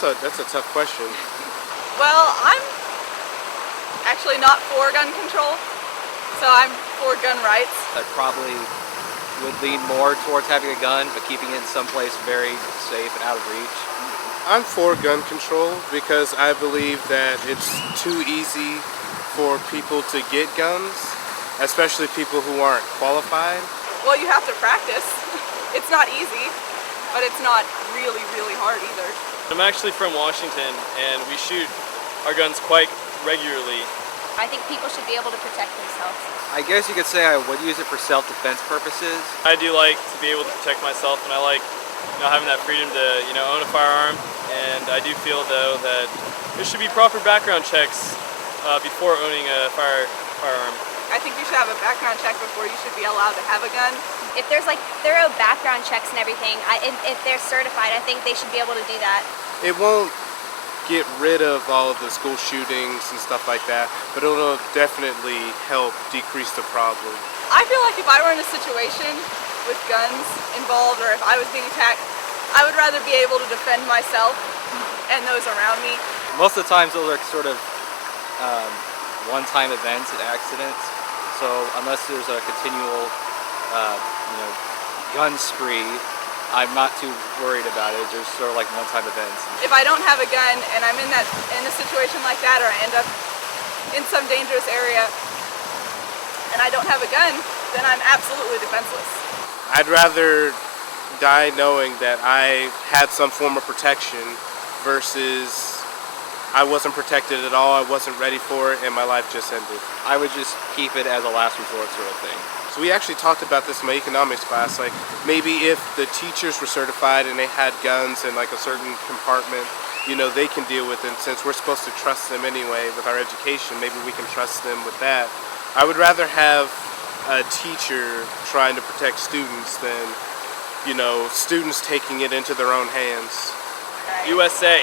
that's a tough question. Well, I'm actually not for gun control, so I'm for gun rights. I probably would lean more towards having a gun, but keeping it in someplace very safe and out of reach. I'm for gun control because I believe that it's too easy for people to get guns, especially people who aren't qualified. Well, you have to practice. It's not easy, but it's not really, really hard either. I'm actually from Washington, and we shoot our guns quite regularly. I think people should be able to protect themselves. I guess you could say I would use it for self-defense purposes. I do like to be able to protect myself, and I like having that freedom to own a firearm. And I do feel though that there should be proper background checks before owning a firearm. I think you should have a background check before you should be allowed to have a gun. If there's like thorough background checks and everything, if they're certified, I think they should be able to do that. It won't get rid of all of the school shootings and stuff like that, but it'll definitely help decrease the problem. I feel like if I were in a situation with guns involved, or if I was being attacked, I would rather be able to defend myself and those around me. Most of the times those are sort of one-time events and accidents. So unless there's a continual, gun spree, I'm not too worried about it. There's sort of like one-time events. If I don't have a gun and I'm in a situation like that, or I end up in some dangerous area and I don't have a gun, then I'm absolutely defenseless. I'd rather die knowing that I had some form of protection versus I wasn't protected at all, I wasn't ready for it, and my life just ended. I would just keep it as a last resort sort of thing. So we actually talked about this in my economics class, like maybe if the teachers were certified and they had guns in like a certain compartment, they can deal with it. And since we're supposed to trust them anyway with our education, maybe we can trust them with that. I would rather have a teacher trying to protect students than, students taking it into their own hands. USA.